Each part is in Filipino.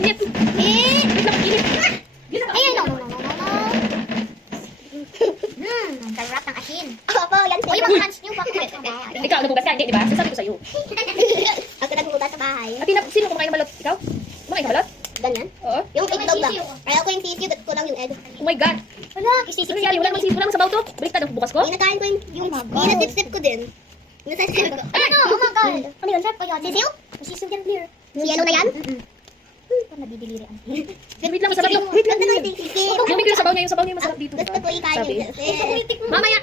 Init. Ayun, no. Sarap ng asin. Opo, yan. Uy, mga hands nyo, bakit? Ikaw, naghugas ka, hindi, di ba? Sasabi ko sa'yo. Ako naghugas sa bahay. At sino kumakain ng balot? Ikaw? Kumakain ka balot? Ganyan? Oo. Yung itlog lang. Kaya ako yung sisiyo, ko lang yung egg. Oh my God. Wala, Ano nangyari? Wala namang sabaw to? Baliktad ang bukas ko? Pinakain ko yung pinatip-tip ko din. Nasasip ko. Ano? Oh my God. Ano yun? Sarap pa yun. Sisiyo? Sisiyo yan, clear. Si yellow na yan? Nabidilirian. Wait lang, masarap yung... Wait lang, Yung sisiyo. yung sabaw niya yung masarap dito. Gusto ko ikain Sabi. yung Mamaya.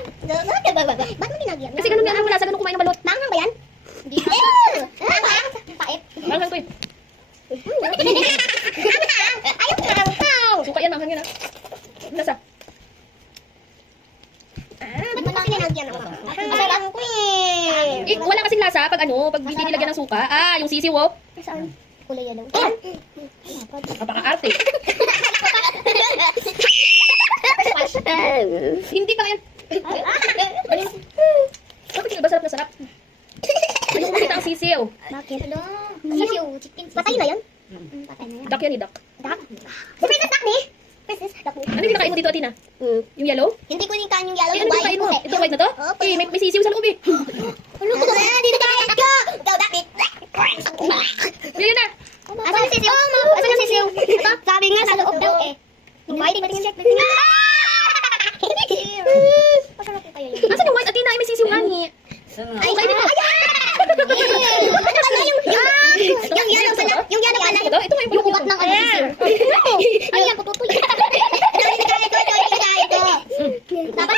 Ba't mo ginagyan? Kasi ganun nga, wala sa ganun kumain ng balot. Manghang ba yan? Hindi. Pait. Manghang ko eh. Ayaw manghang. Suka yan, manghang yan ah. Lasa. Ba't mo kasi ginagyan ako? Masarap ko eh. Wala kasing lasa pag hindi nilagyan ng suka. Yung sisiw oh. Saan? Kulay yellow. Napaka-arte. Hindi pa yan. Bakit yung sarap na sarap? Ayoko makita ang sisiw. Bakit? Sisiw, chicken. Patay na yun? Patay na yan. Duck yan eh, duck. Duck? Princess duck ni? Princess duck ni? Ano yung kinakain mo dito, Atina? Yung yellow? Hindi ko yung kain yung yellow. Ano yung kinakain mo? Ito white na to? May sisiw sa loob eh. Ano ko? Dito kain ko! Ikaw duck ni? Yun na. Asan yung sisiw? Asan yung sisiw? Sabi nga sa loob daw eh. White, patingin check. Pasarap ko kayo yun. Asan yung white, Atina? Ay, may sisiw nga ni. Ay, kain mo. Ano ba yung yellow pala? Yung yellow pala. Ito nga Yung ugat ng ano sisiw. Ano yan? Pututoy. Dapat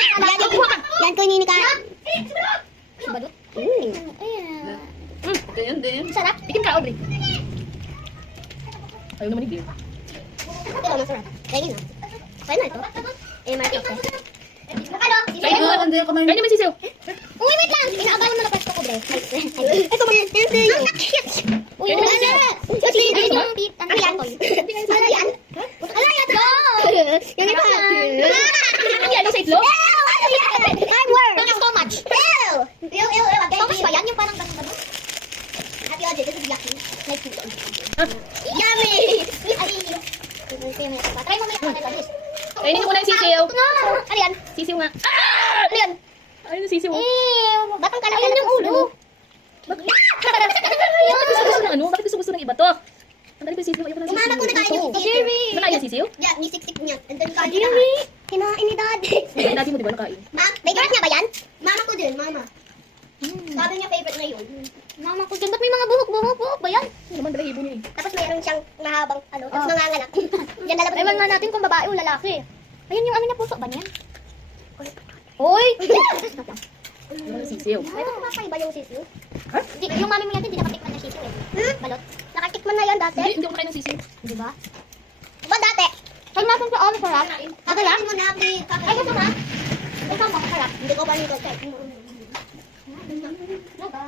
yan ko hininikain. Balot? Ganyan din. Sarap. Tikim ka, Audrey. Ayaw naman ni Beer. Ito masarap. Kainin na. Kain na ito. Eh, market eh. Ano? Kainin mo. Hindi ako may... Kainin mo yung sisiw. Uy, wait lang! Inaabangan mo na pwesto ko, bre. Ito mo yan. Ito yun. Uy, Kainin mo ano? sisiw. Yung beef. Ano yan? Ano yan? Ano yan? Yung ito. Ang yellow sa itlog? Ano yan? Hardware. Thank you so much. So much ba yan? Yung parang ganun. Happy Audrey, this is yucky. Like you. Yummy! Try mo may ako. Kainin mo muna yung sisiw. Ano yan? Sisiw nga. Ano yan? Ayun yung sisiw. Batang kalaki ng ulo. Bakit gusto ng ano? Bakit gusto ng iba to? Ang dali ba yung sisiw? Ayoko ng sisiw. Umama ko na kain yung Ito. Nakain yung sisiw? Yeah, nisik-sik niya. And then kain na. Kinain ni daddy. Ay, dati mo di ba nakain? Favorite niya ba yan? Mama ko din, mama. Sabi niya favorite na yun. Mama ko din. Ba't may mga buhok ba yan? Hindi naman, balahibo niya eh. Tapos mayroon siyang mahabang ano, tapos nanganganak. Yan lalabas. Ewan nga natin kung babae o lalaki. Ayun yung ano niya, puso ba niyan? Hoy! Yung sisiw. Ito kumakaiba yung sisiw. Ha? Yung mami mo yan, hindi nakatikman ng sisiw eh. Balot. Nakatikman na yan dati. Hindi ako makain ng sisiw. Di ba? Diba dati? Pag natin sa all, sarap. Kakain mo na, please. Ay, gusto na? Ikaw ba, sarap? Hindi ko ba nito check? Ano ba?